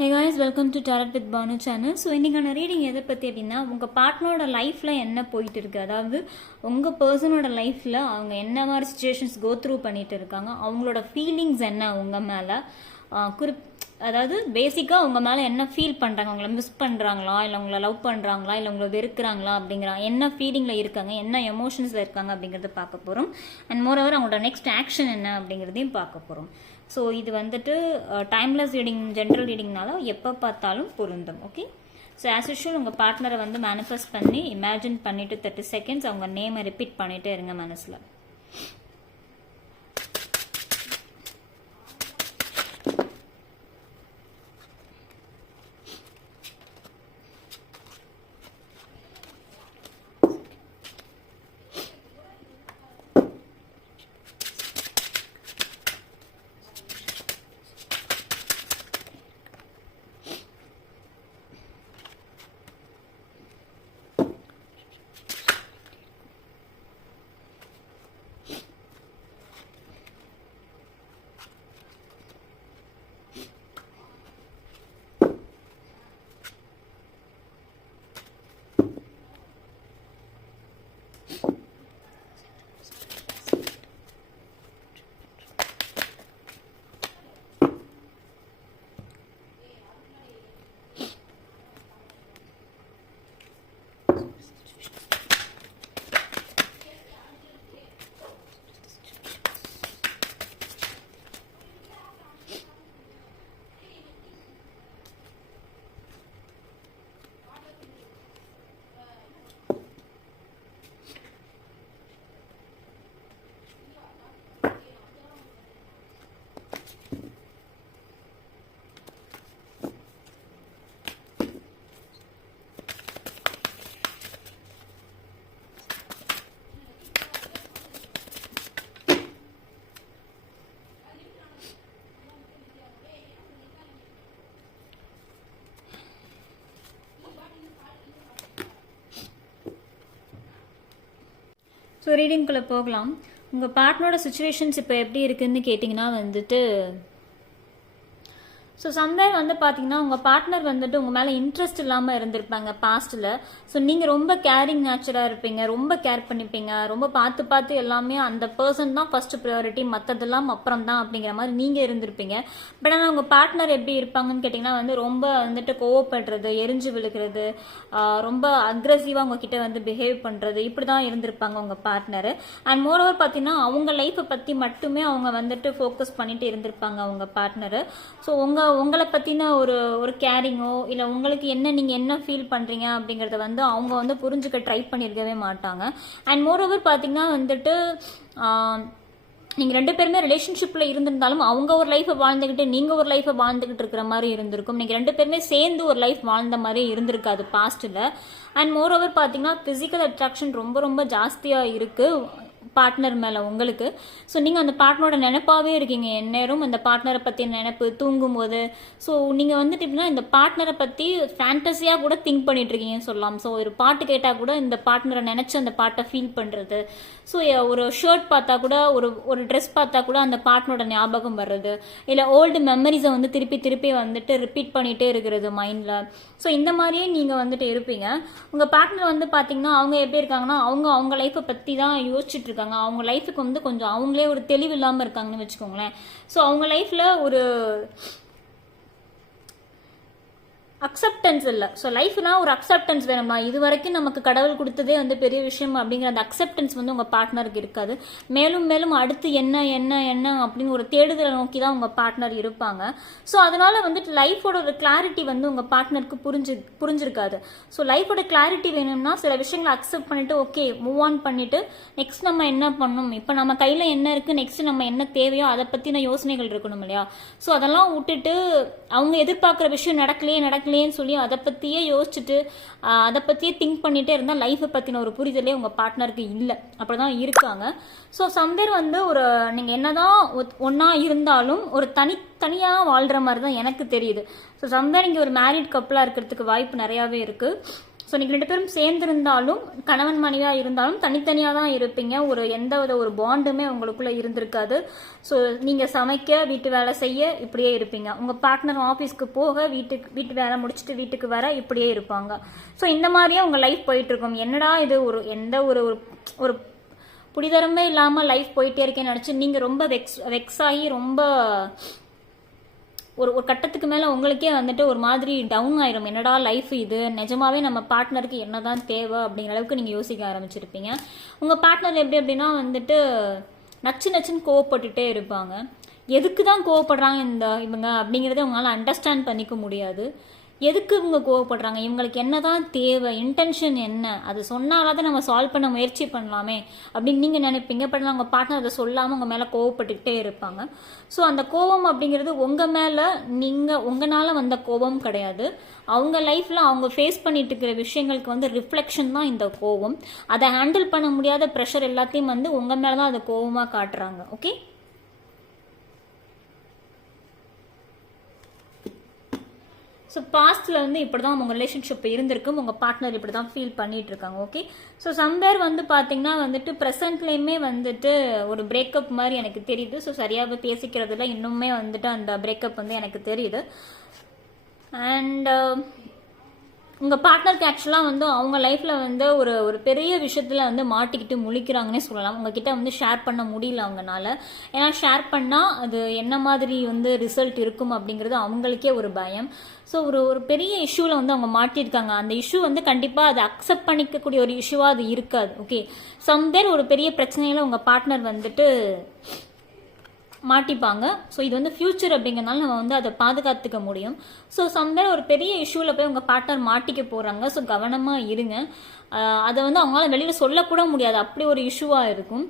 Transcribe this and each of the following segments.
Hey guys, welcome to Tarot with Banu channel. So இன்றைக்கான reading எதை பற்றி அப்படின்னா, உங்கள் பார்ட்னரோட லைஃப்பில் என்ன போயிட்டு இருக்குது, அதாவது உங்கள் பர்சனோட லைஃப்பில் அவங்க என்ன மாதிரி சுச்சுவேஷன்ஸ் கோ த்ரூ பண்ணிட்டு இருக்காங்க, அவங்களோட ஃபீலிங்ஸ் என்ன உங்கள் மேலே அதாவது பேசிக்காக உங்கள் மேலே என்ன ஃபீல் பண்ணுறாங்க, உங்களை மிஸ் பண்ணுறாங்களா, இல்லை உங்களை லவ் பண்ணுறாங்களா, இல்லை உங்களை வெறுக்கிறாங்களா அப்படிங்கிற என்ன ஃபீலிங்கில் இருக்காங்க, என்ன எமோஷன்ஸில் இருக்காங்க அப்படிங்கிறத பார்க்க போகிறோம். அண்ட் மோரோவர் அவங்களோட நெக்ஸ்ட் ஆக்ஷன் என்ன அப்படிங்கிறதையும் பார்க்க போகிறோம். ஸோ இது வந்துட்டு டைம்லெஸ் ரீடிங், ஜென்ரல் ரீடிங்னால எப்போ பார்த்தாலும் பொருந்தும். ஓகே, ஸோ ஆஸ் யூஷுவல் உங்கள் பார்ட்னரை வந்து மேனிஃபெஸ்ட் பண்ணி இமேஜின் பண்ணிவிட்டு 30 செகண்ட்ஸ் அவங்க நேமை ரிப்பீட் பண்ணிகிட்டே இருங்க மனசில். ஸோ ரீடிங்குள்ளே போகலாம். உங்கள் பார்ட்னரோட சுச்சுவேஷன்ஸ் இப்போ எப்படி இருக்குதுன்னு கேட்டிங்கன்னா வந்துட்டு, ஸோ சம்டைம் வந்து பார்த்தீங்கன்னா உங்கள் பார்ட்னர் வந்துட்டு உங்கள் மேலே இன்ட்ரெஸ்ட் இல்லாமல் இருந்திருப்பாங்க பாஸ்ட்டில். ஸோ நீங்கள் ரொம்ப கேரிங் நேச்சராக இருப்பீங்க, ரொம்ப கேர் பண்ணிப்பீங்க, ரொம்ப பார்த்து எல்லாமே அந்த பர்சன் தான் ஃபஸ்ட்டு ப்ரையாரிட்டி, மற்றதெல்லாம் அப்புறம் தான் அப்படிங்கிற மாதிரி நீங்கள் இருந்திருப்பீங்க. பட் ஆனால் உங்கள் பார்ட்னர் எப்படி இருப்பாங்கன்னு கேட்டிங்கன்னா வந்து ரொம்ப வந்துட்டு கோவப்படுறது, எரிஞ்சு விழுகிறது, ரொம்ப அக்ரெசிவாக உங்ககிட்ட வந்து பிஹேவ் பண்ணுறது, இப்படி தான் இருந்திருப்பாங்க உங்கள் பார்ட்னர். அண்ட் மோரோவர் பார்த்தீங்கன்னா அவங்க லைஃப்பை பற்றி மட்டுமே அவங்க வந்துட்டு ஃபோக்கஸ் பண்ணிட்டு இருந்திருப்பாங்க அவங்க பார்ட்னர். ஸோ உங்களை பற்றின ஒரு கேரிங்கோ இல்லை உங்களுக்கு நீங்கள் என்ன ஃபீல் பண்ணுறீங்க அப்படிங்கிறத வந்து அவங்க வந்து புரிஞ்சுக்க ட்ரை பண்ணியிருக்கவே மாட்டாங்க. அண்ட் மோரோவர் பார்த்தீங்கன்னா வந்துட்டு நீங்கள் 2 பேருமே ரிலேஷன்ஷிப்பில் இருந்திருந்தாலும் அவங்க ஒரு லைஃப்பை வாழ்ந்துக்கிட்டு நீங்கள் ஒரு லைஃப்பை வாழ்ந்துக்கிட்டு இருக்கிற மாதிரி இருந்திருக்கும். நீங்கள் 2 பேருமே சேர்ந்து ஒரு லைஃப் வாழ்ந்த மாதிரி இருந்திருக்காது பாஸ்ட்டில். அண்ட் மோரோவர் பார்த்தீங்கன்னா ஃபிசிக்கல் அட்ராக்ஷன் ரொம்ப ஜாஸ்தியாக இருக்குது பார்ட்னர் மேலே உங்களுக்கு. ஸோ நீங்கள் அந்த பார்ட்னரோட நினைப்பாகவே இருக்கீங்க எந்நேரம், அந்த பார்ட்னரை பற்றி நினைப்பு தூங்கும்போது. ஸோ நீங்கள் வந்துட்டு எப்படின்னா இந்த பார்ட்னரை பற்றி ஃபேண்டஸியாக கூட திங்க் பண்ணிட்டு இருக்கீங்கன்னு சொல்லலாம். ஸோ ஒரு பாட்டு கேட்டால் கூட இந்த பார்ட்னரை நினச்சி அந்த பாட்டை ஃபீல் பண்ணுறது. ஸோ ஒரு ஷர்ட் பார்த்தா கூட, ஒரு ட்ரெஸ் பார்த்தா கூட அந்த பார்ட்னரோட ஞாபகம் வர்றது, இல்லை ஓல்டு மெமரிஸை வந்து திருப்பி வந்துட்டு ரிப்பீட் பண்ணிகிட்டே இருக்கிறது மைண்டில். ஸோ இந்த மாதிரியே நீங்கள் வந்துட்டு இருப்பீங்க. உங்கள் பார்ட்னர் வந்து பார்த்தீங்கன்னா அவங்க எப்படி இருக்காங்கன்னா அவங்க லைஃப்பை பற்றி தான் யோசிச்சுட்டு இருக்காங்க. அவங்க லைஃபுக்கு வந்து கொஞ்சம் அவங்களே ஒரு தெளிவு இல்லாமல் இருக்காங்கன்னு வச்சுக்கோங்களேன். ஸோ அவங்க லைஃப்பில் ஒரு அக்செப்டன்ஸ் இல்லை. ஸோ லைஃப்னா ஒரு அக்செப்டன்ஸ் வேணுமா, இது வரைக்கும் நமக்கு கடவுள் கொடுத்ததே வந்து பெரிய விஷயம் அப்படிங்கிற அந்த அக்செப்டன்ஸ் வந்து உங்கள் பார்ட்னருக்கு இருக்காது. மேலும் அடுத்து என்ன அப்படின்னு ஒரு தேடுதலை நோக்கி தான் உங்கள் பார்ட்னர் இருப்பாங்க. ஸோ அதனால வந்துட்டு லைஃபோட ஒரு கிளாரிட்டி வந்து உங்கள் பார்ட்னருக்கு புரிஞ்சிருக்காது. ஸோ லைஃபோட கிளாரிட்டி வேணும்னா சில விஷயங்களை அக்செப்ட் பண்ணிட்டு ஓகே மூவ் ஆன் பண்ணிட்டு நெக்ஸ்ட் நம்ம என்ன பண்ணணும், இப்போ நம்ம கையில் என்ன இருக்குது, நெக்ஸ்ட் நம்ம என்ன தேவையோ அதை பற்றின யோசனைகள் இருக்கணும் இல்லையா. ஸோ அதெல்லாம் விட்டுட்டு அவங்க எதிர்பார்க்குற விஷயம் நடக்கலையே சொல்லி அதை பற்றியே யோசிச்சுட்டு அதை பற்றியே திங்க் பண்ணிகிட்டே இருந்தால் லைஃப்பை பற்றின ஒரு புரிதலே உங்கள் பார்ட்னருக்கு இல்லை. அப்படி தான் இருக்காங்க. ஸோ சம்பேர் வந்து ஒரு நீங்கள் என்னதான் ஒன்றா இருந்தாலும் ஒரு தனியாக வாழ்கிற மாதிரி தான் எனக்கு தெரியுது. ஸோ சம்பேர் இங்கே ஒரு மேரிட் கப்பலாக இருக்கிறதுக்கு வாய்ப்பு நிறையாவே இருக்குது. ஸோ நீங்கள் 2 பேரும் சேர்ந்திருந்தாலும் கணவன் மனைவியாக இருந்தாலும் தனித்தனியாக தான் இருப்பீங்க. எந்த வித ஒரு பாண்டுமே உங்களுக்குள்ள இருந்திருக்காது. ஸோ நீங்கள் சமைக்க, வீட்டு வேலை செய்ய இப்படியே இருப்பீங்க. உங்கள் பார்ட்னர் ஆஃபீஸ்க்கு போக, வீட்டு வேலை முடிச்சுட்டு வீட்டுக்கு வர இப்படியே இருப்பாங்க. ஸோ இந்த மாதிரியே உங்கள் லைஃப் போயிட்டு இருக்கும். என்னடா இது எந்த ஒரு புடிதரமே இல்லாமல் லைஃப் போயிட்டே இருக்கேன்னு நினச்சி நீங்கள் ரொம்ப வெக்ஸ் ஆகி ரொம்ப ஒரு கட்டத்துக்கு மேலே உங்களுக்கே வந்துட்டு ஒரு மாதிரி டவுன் ஆயிரும். என்னடா லைஃப் இது, நிஜமாவே நம்ம பார்ட்னருக்கு என்னதான் தேவை அப்படிங்கிற அளவுக்கு நீங்கள் யோசிக்க ஆரம்பிச்சிருப்பீங்க. உங்கள் பார்ட்னர் எப்படி அப்படின்னா வந்துட்டு நச்சுன்னு கோவப்பட்டுட்டே இருப்பாங்க. எதுக்கு தான் கோவப்படுறாங்க இவங்க அப்படிங்கிறத உங்களால் அண்டர்ஸ்டாண்ட் பண்ணிக்க முடியாது. எதுக்கு இவங்க கோவப்படுறாங்க, இவங்களுக்கு என்னதான் தேவை, இன்டென்ஷன் என்ன, அது சொன்னாலாவது நம்ம சால்வ் பண்ண முயற்சி பண்ணலாமே அப்படின்னு நீங்கள் நினைப்பீங்க. பட் அவங்க பார்ட்னர் அதை சொல்லாமல் உங்கள் மேலே கோவப்பட்டுக்கிட்டே இருப்பாங்க. ஸோ அந்த கோவம் அப்படிங்கிறது உங்கள் மேலே உங்களால் வந்த கோபம் கிடையாது. அவங்க லைஃப்பில் அவங்க ஃபேஸ் பண்ணிட்டு இருக்கிற விஷயங்களுக்கு வந்து ரிஃப்ளெக்ஷன் தான் இந்த கோவம். அதை ஹேண்டில் பண்ண முடியாத ப்ரெஷர் எல்லாத்தையும் வந்து உங்கள் மேலே தான் அதை கோவமாக காட்டுறாங்க. ஓகே, ஸோ பாஸ்ட்டில் வந்து இப்படி தான் உங்கள் ரிலேஷன்ஷிப் இருந்திருக்கும். உங்கள் பார்ட்னர் இப்படி தான் ஃபீல் பண்ணிட்டு இருக்காங்க. ஓகே, ஸோ சம்வேர் வந்து பார்த்தீங்கன்னா வந்துட்டு ப்ரெசென்ட்லேயுமே வந்துட்டு ஒரு பிரேக்கப் மாதிரி எனக்கு தெரியுது. ஸோ சரியாக பேசிக்கிறதுல இன்னுமே வந்துட்டு அந்த பிரேக்கப் வந்து எனக்கு தெரியுது. அண்ட் உங்கள் பார்ட்னருக்கு ஆக்சுவலாக வந்து அவங்க லைஃப்பில் வந்து ஒரு பெரிய விஷயத்தில் வந்து மாட்டிக்கிட்டு முழிக்கிறாங்கன்னே சொல்லலாம். உங்ககிட்ட வந்து ஷேர் பண்ண முடியல அவங்கனால. ஏன்னா ஷேர் பண்ணால் அது என்ன மாதிரி வந்து ரிசல்ட் இருக்கும் அப்படிங்கிறது அவங்களுக்கே ஒரு பயம். ஸோ ஒரு பெரிய இஷ்யூவில் வந்து அவங்க மாட்டியிருக்காங்க. அந்த இஷ்யூ வந்து கண்டிப்பாக அதை அக்செப்ட் பண்ணிக்கக்கூடிய ஒரு இஷ்யூவாக அது இருக்காது. ஓகே, சம்வேர் ஒரு பெரிய பிரச்சனையில் உங்கள் பார்ட்னர் வந்துட்டு மாட்டிப்பாங்க. ஸோ இது வந்து ஃபியூச்சர் அப்படிங்கிறதுனால நம்ம வந்து அதை பாதுகாத்துக்க முடியும். ஸோ சம்வேர் ஒரு பெரிய இஷ்யூவில் போய் உங்கள் பார்ட்னர் மாட்டிக்க போகிறாங்க. ஸோ கவனமாக இருங்க. அதை வந்து அவங்களால வெளியில் சொல்லக்கூட முடியாது, அப்படி ஒரு இஷ்யூவாக இருக்கும்.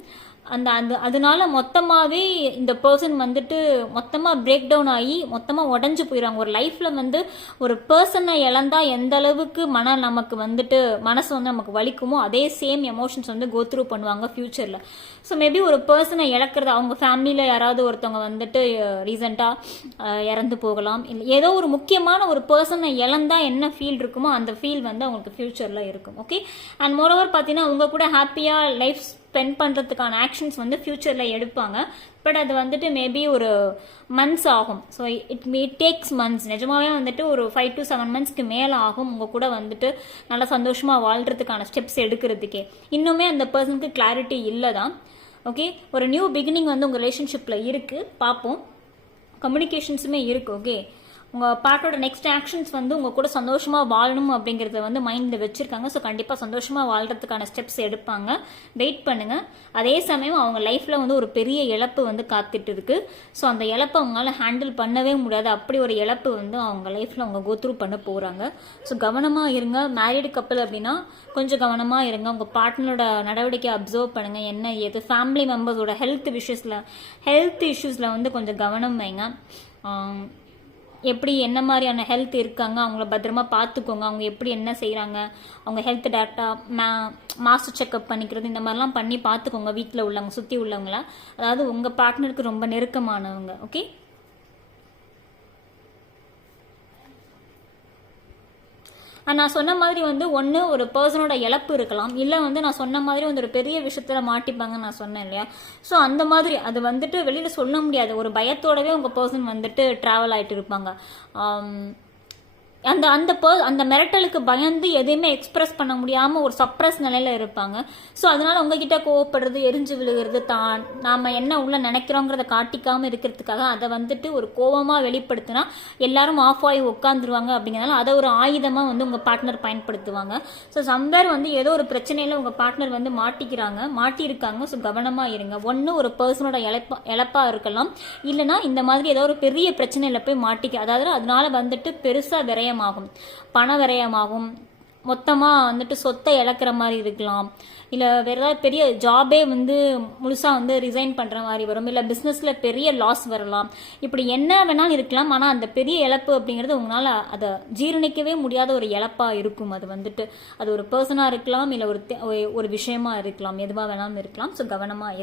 அதனால மொத்தமாகவே இந்த பர்சன் வந்துட்டு மொத்தமாக பிரேக் டவுன் ஆகி மொத்தமாக உடஞ்சி போயிடுவாங்க. ஒரு லைஃப்பில் வந்து ஒரு பர்சனை இழந்தா எந்த அளவுக்கு நமக்கு வந்துட்டு மனசு வந்து நமக்கு வலிக்குமோ அதே சேம் எமோஷன்ஸ் வந்து கோ த்ரூ பண்ணுவாங்க ஃபியூச்சரில். ஸோ மேபி ஒரு பர்சனை இழக்கிறது, அவங்க ஃபேமிலியில் யாராவது ஒருத்தவங்க வந்துட்டு ரீசெண்டாக இறந்து போகலாம். இல்லை ஏதோ ஒரு முக்கியமான ஒரு பர்சனை இழந்தா என்ன ஃபீல் இருக்குமோ அந்த ஃபீல் வந்து அவங்களுக்கு ஃபியூச்சரில் இருக்கும். ஓகே, அண்ட் மோரோவர் பார்த்தீங்கன்னா உங்கள் கூட ஹாப்பியாக லைஃப் ஸ்பெண்ட் பண்ணுறதுக்கான ஆக்ஷன்ஸ் வந்து ஃபியூச்சரில் எடுப்பாங்க. பட் அது வந்துட்டு மேபி ஒரு மந்த்ஸ் ஆகும். So it takes months. நிஜமாவே வந்துட்டு ஒரு 5 to 7 monthsக்கு மேலே ஆகும் உங்கள் கூட வந்துட்டு நல்லா சந்தோஷமாக வாழ்கிறதுக்கான ஸ்டெப்ஸ் எடுக்கிறதுக்கே. இன்னுமே அந்த பர்சனுக்கு கிளாரிட்டி இல்லை தான். ஓகே, ஒரு நியூ பிகினிங் வந்து உங்கள் ரிலேஷன்ஷிப்பில் இருக்குது, பார்ப்போம். கம்யூனிகேஷன்ஸுமே இருக்குது. ஓகே, உங்கள் பார்ட்டோட நெக்ஸ்ட் ஆக்ஷன்ஸ் வந்து உங்கள் கூட சந்தோஷமாக வாழணும் அப்படிங்கிறத வந்து மைண்டில் வச்சுருக்காங்க. ஸோ கண்டிப்பாக சந்தோஷமாக வாழ்கிறதுக்கான ஸ்டெப்ஸ் எடுப்பாங்க. வெயிட் பண்ணுங்கள். அதே சமயம் அவங்க லைஃப்பில் வந்து ஒரு பெரிய இழப்பு வந்து காத்துட்டு இருக்கு. ஸோ அந்த இழப்பை அவங்களால ஹேண்டில் பண்ணவே முடியாது. அப்படி ஒரு இழப்பு வந்து அவங்க லைஃப்பில் அவங்க கோத்ரூ பண்ண போகிறாங்க. ஸோ கவனமாக இருங்க. மேரிடு கப்பல் அப்படின்னா கொஞ்சம் கவனமாக இருங்க. உங்கள் பார்ட்னரோட நடவடிக்கை அப்சர்வ் பண்ணுங்கள். என்ன ஏது ஃபேமிலி மெம்பர்ஸோட ஹெல்த் இஷ்யூஸில் வந்து கொஞ்சம் கவனம் வைங்க. எப்படி என்ன மாதிரியான ஹெல்த் இருக்காங்க, அவங்கள பத்திரமா பார்த்துக்கோங்க. அவங்க எப்படி என்ன செய்கிறாங்க, அவங்க ஹெல்த் டேட்டா மாஸ்டர் செக்அப் பண்ணிக்கிறது இந்த மாதிரிலாம் பண்ணி பார்த்துக்கோங்க. வீட்டில் உள்ளவங்க, சுற்றி உள்ளவங்கள, அதாவது உங்கள் பார்ட்னருக்கு ரொம்ப நெருக்கமானவங்க. ஓகே, நான் சொன்ன மாதிரி வந்து ஒன்று ஒரு பர்சனோட இழப்பு இருக்கலாம், இல்லை வந்து நான் சொன்ன மாதிரி வந்து ஒரு பெரிய விஷயத்தில் மாட்டிப்பாங்கன்னு நான் சொன்னேன் இல்லையா. ஸோ அந்த மாதிரி அது வந்துட்டு வெளியில் சொல்ல முடியாது. ஒரு பயத்தோடவே உங்கள் பர்சன் வந்துட்டு ட்ராவல் ஆகிட்டு இருப்பாங்க. அந்த மிரட்டலுக்கு பயந்து எதையுமே எக்ஸ்பிரஸ் பண்ண முடியாமல் ஒரு சப்ரஸ் நிலையில் இருப்பாங்க. ஸோ அதனால உங்ககிட்ட கோவப்படுறது, எரிஞ்சு விழுகிறது, நாம் என்ன உள்ள நினைக்கிறோங்கிறத காட்டிக்காமல் இருக்கிறதுக்காக அதை வந்துட்டு ஒரு கோவமாக வெளிப்படுத்தினா எல்லாரும் ஆஃப் ஆகி உட்காந்துருவாங்க. அப்படிங்கிறனால அதை ஒரு ஆயுதமாக வந்து உங்கள் பார்ட்னர் பயன்படுத்துவாங்க. ஸோ சம்வேர் வந்து ஏதோ ஒரு பிரச்சனையில் உங்கள் பார்ட்னர் வந்து மாட்டியிருக்காங்க. ஸோ கவனமாக இருங்க. ஒன்று ஒரு பர்சனோட இழப்பாக இருக்கலாம், இல்லைனா இந்த மாதிரி ஏதோ ஒரு பெரிய பிரச்சனையில் போய் அதாவது அதனால வந்துட்டு பெருசாக பண விரயமாகும், மொத்தமாக வந்துட்டு சொத்தை இழக்கிற மாதிரி இருக்கலாம், இல்லை வேற ஏதாவது பெரிய ஜாபே வந்து முழுசாக வந்து ரிசைன் பண்ணுற மாதிரி வரும், இல்லை பிஸ்னஸில் பெரிய லாஸ் வரலாம். இப்படி என்ன வேணாலும் இருக்கலாம். ஆனால் அந்த பெரிய இழப்பு அப்படிங்கிறது உங்களால் அதை ஜீரணிக்கவே முடியாத ஒரு இழப்பாக இருக்கும். அது வந்துட்டு அது ஒரு பர்சனாக இருக்கலாம், இல்லை ஒரு விஷயமா இருக்கலாம், எதுவாக வேணாலும் இருக்கலாம். ஸோ கவனமாக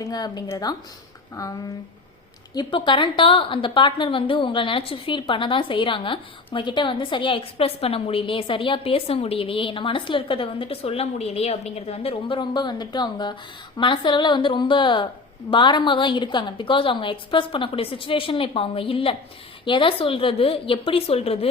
இருங்க. அப்படிங்கிறதான். இப்போ கரண்ட்டாக அந்த பார்ட்னர் வந்து உங்களை நினச்சி ஃபீல் பண்ண தான் செய்கிறாங்க. உங்ககிட்ட வந்து சரியாக எக்ஸ்பிரஸ் பண்ண முடியலையே, சரியாக பேச முடியலையே, என்ன மனசில் இருக்கிறத வந்துட்டு சொல்ல முடியலையே அப்படிங்கிறது வந்து ரொம்ப ரொம்ப வந்துட்டு அவங்க மனசளவில் வந்து ரொம்ப பாரமாக தான் இருக்காங்க. பிகாஸ் அவங்க எக்ஸ்பிரஸ் பண்ணக்கூடிய சுச்சுவேஷனில் இப்போ அவங்க இல்லை. எதை சொல்கிறது, எப்படி சொல்கிறது,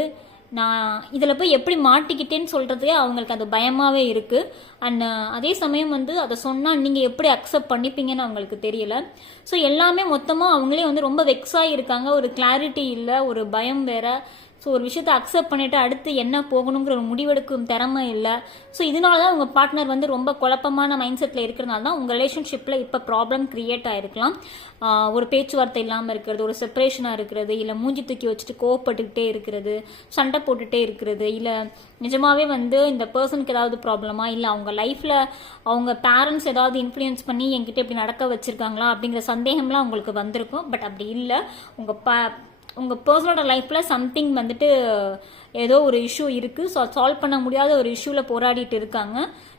நான் இதில் போய் எப்படி மாட்டிக்கிட்டேன்னு சொல்கிறதே அவங்களுக்கு அது பயமாகவே இருக்குது. அண்ட் அதே சமயம் வந்து அதை சொன்னால் நீங்கள் எப்படி அக்செப்ட் பண்ணிப்பீங்கன்னு அவங்களுக்கு தெரியல. ஸோ எல்லாமே மொத்தமாக அவங்களே வந்து ரொம்ப வெக்ஸாக இருக்காங்க. ஒரு கிளாரிட்டி இல்லை, ஒரு பயம் வேற. ஸோ ஒரு விஷயத்தை அக்செப்ட் பண்ணிவிட்டு அடுத்து என்ன போகணுங்கிற ஒரு முடிவெடுக்கும் திறமை இல்லை. ஸோ இதனால தான் உங்கள் பார்ட்னர் வந்து ரொம்ப குழப்பமான மைண்ட் செட்டில் இருக்கிறதுனால தான் உங்கள் ரிலேஷன்ஷிப்பில் இப்போ ப்ராப்ளம் க்ரியேட் ஆகிருக்கலாம். ஒரு பேச்சுவார்த்தை இல்லாமல் இருக்கிறது, ஒரு செப்பரேஷனாக இருக்கிறது, இல்லை மூஞ்சி தூக்கி வச்சுட்டு கோவப்பட்டுக்கிட்டே இருக்கிறது, சண்டை போட்டுகிட்டே இருக்கிறது, இல்லை நிஜமாகவே வந்து இந்த பர்சனுக்கு ஏதாவது ப்ராப்ளமா, இல்லை அவங்க லைஃப்பில் அவங்க பேரண்ட்ஸ் ஏதாவது இன்ஃப்ளூயன்ஸ் பண்ணி என்கிட்ட இப்படி நடக்க வச்சுருக்காங்களா அப்படிங்கிற சந்தேகம்லாம் உங்களுக்கு வந்திருக்கும். பட் அப்படி இல்லை. உங்கள் பர்சனோட லைஃப்பில் சம்திங் வந்துட்டு ஏதோ ஒரு இஷ்யூ இருக்குது. ஸோ சால்வ் பண்ண முடியாத ஒரு இஷ்யூவில் போராடிட்டு இருக்காங்க.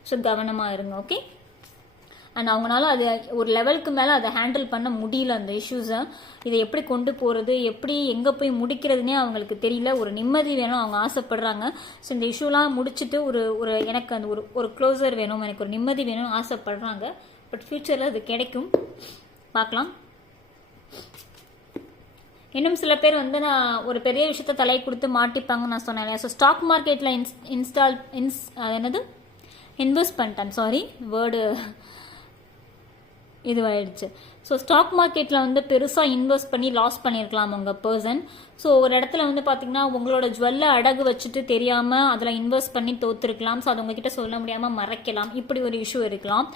ஸோ கவனமாக இருங்க. ஓகே. அண்ட் அவங்களால அது ஒரு லெவலுக்கு மேலே அதை ஹேண்டில் பண்ண முடியல அந்த இஷ்யூஸை. இதை எப்படி கொண்டு போகிறது, எப்படி எங்கே போய் முடிக்கிறதுனே அவங்களுக்கு தெரியல. ஒரு நிம்மதி வேணும் அவங்க ஆசைப்படுறாங்க. ஸோ இந்த இஷ்யூலாம் முடிச்சுட்டு ஒரு எனக்கு அந்த ஒரு க்ளோசர் வேணும், எனக்கு ஒரு நிம்மதி வேணும்னு ஆசைப்படுறாங்க. பட் ஃப்யூச்சரில் அது கிடைக்கும், பார்க்கலாம். இன்னும் சில பேர் வந்து நான் ஒரு பெரிய விஷயத்த தலை கொடுத்து மாட்டிப்பாங்கன்னு நான் சொன்னேன். ஸோ ஸ்டாக் மார்க்கெட்டில் இன்வெஸ்ட் பண்ணிட்டேன். சாரி, வேர்டு இதுவாயிடுச்சு. ஸோ ஸ்டாக் மார்க்கெட்டில் வந்து பெருசாக இன்வெஸ்ட் பண்ணி லாஸ் பண்ணியிருக்கலாம் உங்கள் பர்சன். ஸோ ஒரு இடத்துல வந்து பார்த்தீங்கன்னா உங்களோட ஜுவல்லை அடகு வச்சுட்டு தெரியாமல் அதில் இன்வெஸ்ட் பண்ணி தோற்றுருக்கலாம். ஸோ அது உங்ககிட்ட சொல்ல முடியாமல் மறைக்கலாம். இப்படி ஒரு இஷ்யூ இருக்கலாம்.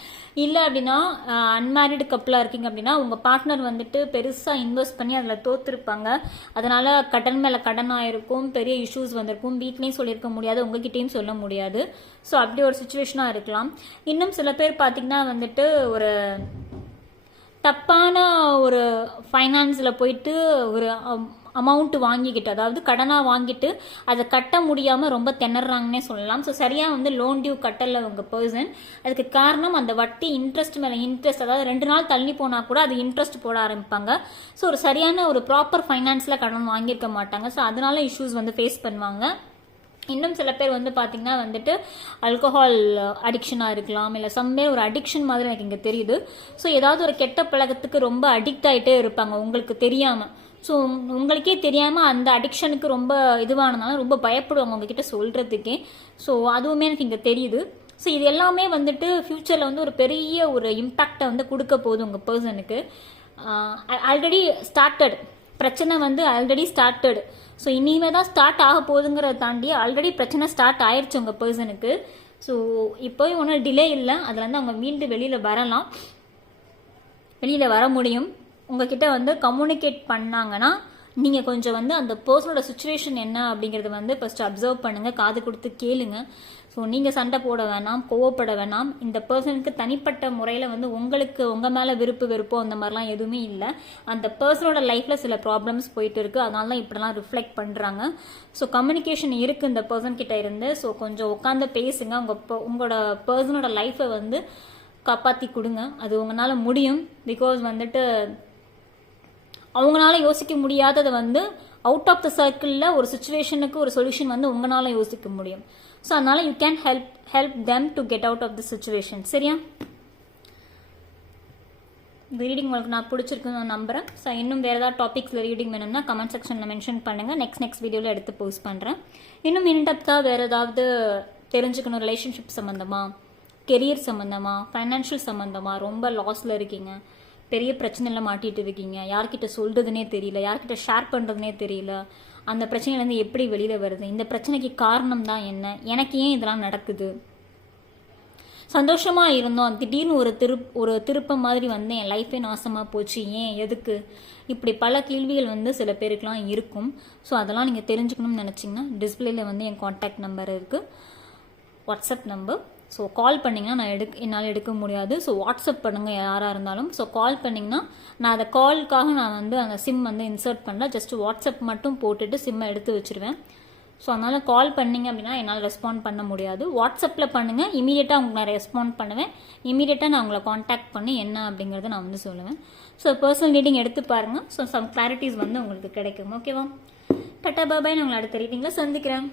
இல்லை அப்படின்னா அன்மேரிடு கப்பலாக இருக்கீங்க அப்படின்னா உங்கள் பார்ட்னர் வந்துட்டு பெருசாக இன்வெஸ்ட் பண்ணி அதில் தோற்றுருப்பாங்க. அதனால் கடன் மேலே கடன் ஆகிருக்கும், பெரிய இஷ்யூஸ் வந்திருக்கும், வீட்லேயும் சொல்லியிருக்க முடியாது, உங்ககிட்டையும் சொல்ல முடியாது. ஸோ அப்படி ஒரு சுச்சுவேஷனாக இருக்கலாம். இன்னும் சில பேர் பார்த்தீங்கன்னா வந்துட்டு ஒரு தப்பான ஒரு ஃபைனான்ஸில் போயிட்டு ஒரு அமௌண்ட் வாங்கிக்கிட்டு, அதாவது கடனாக வாங்கிட்டு அதை கட்ட முடியாமல் ரொம்ப திணறாங்கன்னே சொல்லலாம். ஸோ சரியாக வந்து லோன் டியூ கட்டலை உங்கள் பர்சன். அதுக்கு காரணம் அந்த வட்டி இன்ட்ரெஸ்ட் மேலே இன்ட்ரெஸ்ட், அதாவது 2 நாள் தள்ளி போனால் கூட அது இன்ட்ரெஸ்ட் போட ஆரம்பிப்பாங்க. ஸோ ஒரு சரியான ஒரு ப்ராப்பர் ஃபைனான்ஸில் கடன் வாங்கியிருக்க மாட்டாங்க. ஸோ அதனால இஷ்யூஸ் வந்து ஃபேஸ் பண்ணுவாங்க. இன்னும் சில பேர் வந்து பார்த்தீங்கன்னா வந்துட்டு ஆல்கஹால் அடிக்ஷனாக இருக்கலாம், இல்லை சம்பேர் ஒரு அடிக்ஷன் மாதிரி எனக்கு இங்கே தெரியுது. ஸோ ஏதாவது ஒரு கெட்ட பழக்கத்துக்கு ரொம்ப அடிக்ட் ஆகிட்டே இருப்பாங்க உங்களுக்கு தெரியாமல். ஸோ உங்களுக்கே தெரியாமல் அந்த அடிக்ஷனுக்கு ரொம்ப இதுவானதுனால ரொம்ப பயப்படுவாங்க உங்ககிட்ட சொல்கிறதுக்கே. ஸோ அதுவுமே எனக்கு இங்கே தெரியுது. ஸோ இது எல்லாமே வந்துட்டு ஃப்யூச்சரில் வந்து ஒரு பெரிய ஒரு இம்பேக்டை வந்து கொடுக்க போகுது உங்கள் பர்சனுக்கு. ஆல்ரெடி ஸ்டார்டட் பிரச்சனை வந்து ஆல்ரெடி ஸ்டார்டட். ஸோ இனிமே தான் ஸ்டார்ட் ஆக போகுதுங்கிறத தாண்டி ஆல்ரெடி பிரச்சனை ஸ்டார்ட் ஆயிடுச்சு உங்கள் பர்சனுக்கு. ஸோ இப்போயும் ஒன்றும் டிலே இல்லை, அதில் வந்து அவங்க மீண்டும் வெளியில் வர முடியும். உங்ககிட்ட வந்து கம்யூனிகேட் பண்ணாங்கன்னா நீங்கள் கொஞ்சம் வந்து அந்த பர்சனோட சுச்சுவேஷன் என்ன அப்படிங்கிறத வந்து ஃபஸ்ட்டு அப்சர்வ் பண்ணுங்கள், காது கொடுத்து கேளுங்க. ஸோ நீங்கள் சண்டை போட வேணாம், கோவப்பட வேணாம். இந்த பர்சனுக்கு தனிப்பட்ட முறையில் வந்து உங்கள் மேலே வெறுப்போ அந்த மாதிரிலாம் எதுவுமே இல்லை. அந்த பர்சனோட லைஃப்பில் சில ப்ராப்ளம்ஸ் போயிட்டு இருக்குது, அதனால தான் இப்படிலாம் ரிஃப்ளெக்ட் பண்ணுறாங்க. ஸோ கம்யூனிகேஷன் இருக்குது இந்த பர்சன் கிட்ட இருந்து. ஸோ கொஞ்சம் உட்காந்து பேசுங்க, உங்களோட பர்சனோட லைஃப்பை வந்து காப்பாற்றி கொடுங்க. அது உங்களால் முடியும். பிகாஸ் வந்துட்டு அவங்களால யோசிக்க முடியாததை வந்து அவுட் ஆஃப் த சர்க்கிளில் ஒரு சுச்சுவேஷனுக்கு ஒரு சொல்யூஷன் வந்து உங்களால் யோசிக்க முடியும். ஸோ அதனால் you can help them to get out of the situation. சரியா? இந்த ரீடிங் உங்களுக்கு நான் பிடிச்சிருக்குன்னு நான் நம்புகிறேன். ஸோ இன்னும் வேறு ஏதாவது டாபிக்ஸில் ரீடிங் வேணும்னா கமெண்ட் செக்ஷனில் மென்ஷன் பண்ணுங்கள். நெக்ஸ்ட் வீடியோவில் எடுத்து போஸ்ட் பண்ணுறேன். இன்னும் இன்டெப்த்தாக வேறு ஏதாவது தெரிஞ்சுக்கணும், ரிலேஷன்ஷிப் சம்மந்தமாக, கெரியர் சம்மந்தமாக, ஃபைனான்ஷியல் சம்மந்தமாக, ரொம்ப லாஸில் இருக்கீங்க, பெரிய பிரச்சனையில் மாட்டிகிட்டு இருக்கீங்க, யார்கிட்ட சொல்கிறதுனே தெரியல, யார்கிட்ட ஷேர் பண்ணுறதுனே தெரியல, அந்த பிரச்சனையிலேருந்து எப்படி வெளியில் வருது, இந்த பிரச்சனைக்கு காரணம் தான் என்ன, எனக்கு ஏன் இதெல்லாம் நடக்குது, சந்தோஷமாக இருந்தோம் திடீர்னு ஒரு திருப்பம் மாதிரி வந்து என் லைஃபே நாசமாக போச்சு, ஏன், எதுக்கு, இப்படி பல கேள்விகள் வந்து சில பேருக்குலாம் இருக்கும். ஸோ அதெல்லாம் நீங்கள் தெரிஞ்சுக்கணும்னு நினச்சிங்கன்னா டிஸ்பிளேல வந்து என் காண்டாக்ட் நம்பர் இருக்குது, வாட்ஸ்அப் நம்பர். ஸோ கால் பண்ணிங்கன்னா என்னால் எடுக்க முடியாது. ஸோ வாட்ஸ்அப் பண்ணுங்கள் யாராக இருந்தாலும். ஸோ கால் பண்ணிங்கன்னா நான் அந்த காலுக்காக நான் வந்து அந்த சிம் வந்து இன்சர்ட் பண்ணல, ஜஸ்ட் வாட்ஸ்அப் மட்டும் போட்டுட்டு சிம்மை எடுத்து வச்சுருவேன். ஸோ அதனால் கால் பண்ணிங்க அப்படின்னா என்னால் ரெஸ்பாண்ட் பண்ண முடியாது. வாட்ஸ்அப்பில் பண்ணுங்கள், இமீடியட்டாக உங்களுக்கு நான் ரெஸ்பாண்ட் பண்ணுவேன். இமீடியட்டாக நான் உங்களை காண்டாக்ட் பண்ணி என்ன அப்படிங்கிறத நான் வந்து சொல்லுவேன். ஸோ பர்சனல் ரீடிங் எடுத்து பாருங்கள். ஸோ சம் கிளாரிட்டிஸ் வந்து உங்களுக்கு கிடைக்கும். ஓகேவா? டட்டா பாபாய். நான் உங்களை அடுத்த ரீடிங்கில் சந்திக்கிறேன்.